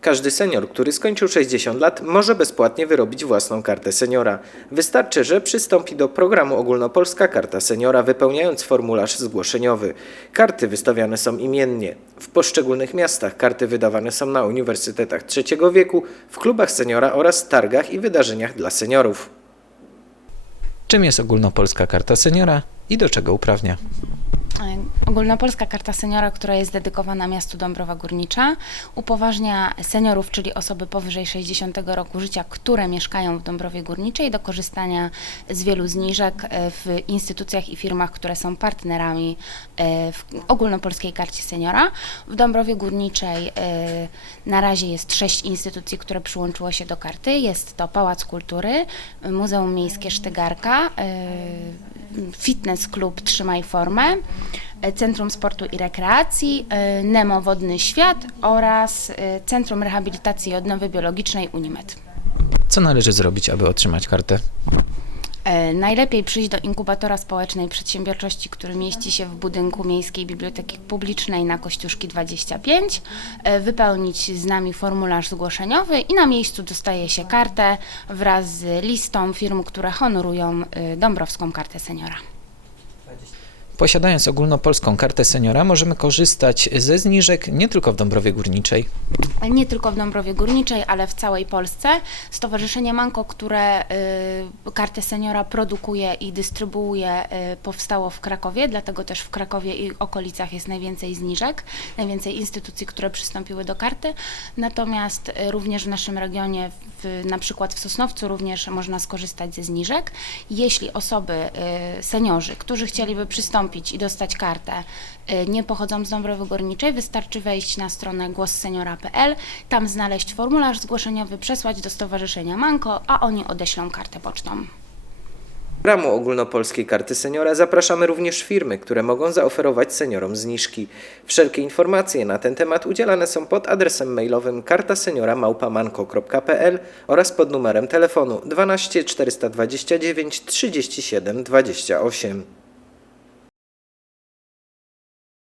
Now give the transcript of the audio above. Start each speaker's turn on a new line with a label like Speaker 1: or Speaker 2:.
Speaker 1: Każdy senior, który skończył 60 lat, może bezpłatnie wyrobić własną kartę seniora. Wystarczy, że przystąpi do programu Ogólnopolska Karta Seniora, wypełniając formularz zgłoszeniowy. Karty wystawiane są imiennie. W poszczególnych miastach karty wydawane są na uniwersytetach trzeciego wieku, w klubach seniora oraz targach i wydarzeniach dla seniorów.
Speaker 2: Czym jest ogólnopolska karta seniora i do czego uprawnia?
Speaker 3: Ogólnopolska Karta Seniora, która jest dedykowana miastu Dąbrowa Górnicza, upoważnia seniorów, czyli osoby powyżej 60 roku życia, które mieszkają w Dąbrowie Górniczej, do korzystania z wielu zniżek e, w instytucjach i firmach, które są partnerami e, w Ogólnopolskiej Karcie Seniora. W Dąbrowie Górniczej e, na razie jest sześć instytucji, które przyłączyło się do karty. Jest to Pałac Kultury, Muzeum Miejskie Sztygarka, Fitness Klub Trzymaj Formę, Centrum Sportu i Rekreacji, e, Nemo Wodny Świat oraz e, Centrum Rehabilitacji i Odnowy Biologicznej Unimed.
Speaker 2: Co należy zrobić, aby otrzymać kartę?
Speaker 3: E, Najlepiej przyjść do inkubatora społecznej przedsiębiorczości, który mieści się w budynku Miejskiej Biblioteki Publicznej na Kościuszki 25, e, wypełnić z nami formularz zgłoszeniowy i na miejscu dostaje się kartę wraz z listą firm, które honorują e, Dąbrowską Kartę Seniora.
Speaker 2: Posiadając ogólnopolską kartę seniora, możemy korzystać ze zniżek nie tylko w Dąbrowie Górniczej.
Speaker 3: nie tylko w Dąbrowie Górniczej, ale w całej Polsce. Stowarzyszenie Manko, które y, kartę seniora produkuje i dystrybuuje, y, powstało w Krakowie, dlatego też w Krakowie i okolicach jest najwięcej zniżek, najwięcej instytucji, które przystąpiły do karty. Natomiast y, również w naszym regionie, w, na przykład w Sosnowcu, również można skorzystać ze zniżek. Jeśli osoby, y, seniorzy, którzy chcieliby przystąpić i dostać kartę, y, nie pochodzą z Dąbrowy Górniczej, wystarczy wejść na stronę głosseniora.pl, tam znaleźć formularz zgłoszeniowy, przesłać do Stowarzyszenia Manko, a oni odeślą kartę pocztą.
Speaker 1: W ramu Ogólnopolskiej Karty Seniora zapraszamy również firmy, które mogą zaoferować seniorom zniżki. Wszelkie informacje na ten temat udzielane są pod adresem mailowym kartaseniora.manko.pl oraz pod numerem telefonu 12 429 37 28.